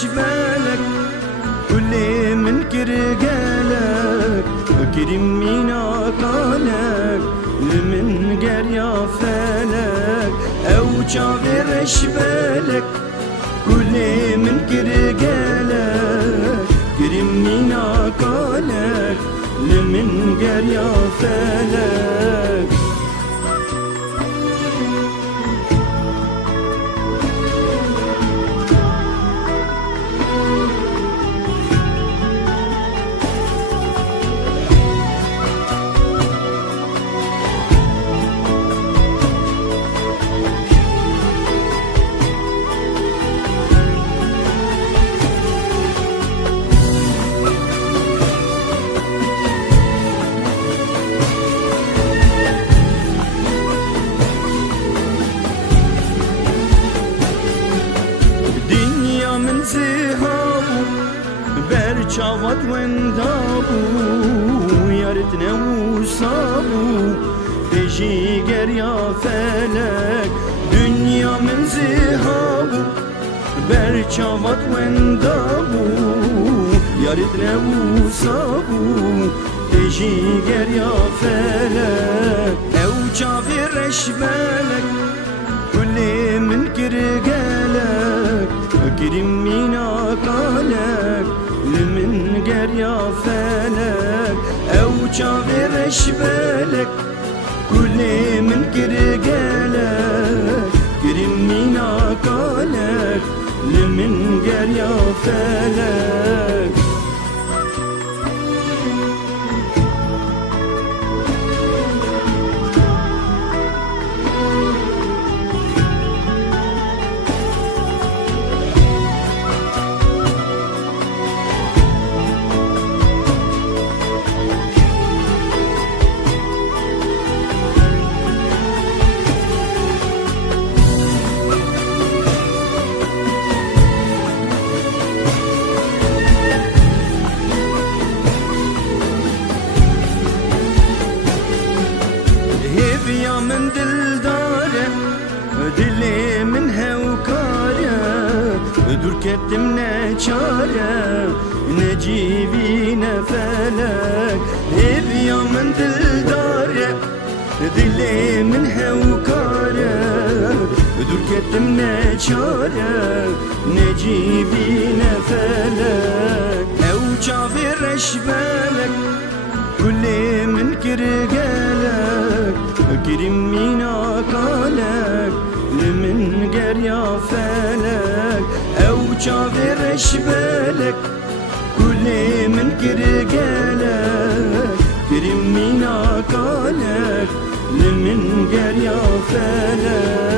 رشبالك كل من كرقالك كريم مينا قالك لمن قريا فالك أو شافي رشبالك كل من كرقالك كريم مينا قالك لمن قريا فالك من زهابو برچاوت وندابو يارتنا وصابو بيجي قريا فلك دنيا من زهابو برچاوت وندابو يارتنا وصابو بيجي قريا فلك او شافي رشبالك كل من كرقالك كريم مينا قالك لمن قريا فالك أو شافي رشبالك كل من كرقالك كريم مينا قالك لمن قريا فالك يا من دل داره دلي من هوكاره دور كتمنا شاره نجيبي نفلك يا من دل داره دلي من هوكاره دور كتمنا شاره نجيبي نفلك او شافي رشبالك كل من كرقالك كريم مينا قالك لمن قريا فالك أو شافي رشبالك كل من كرقالك كريم مينا قالك لمن قريا فالك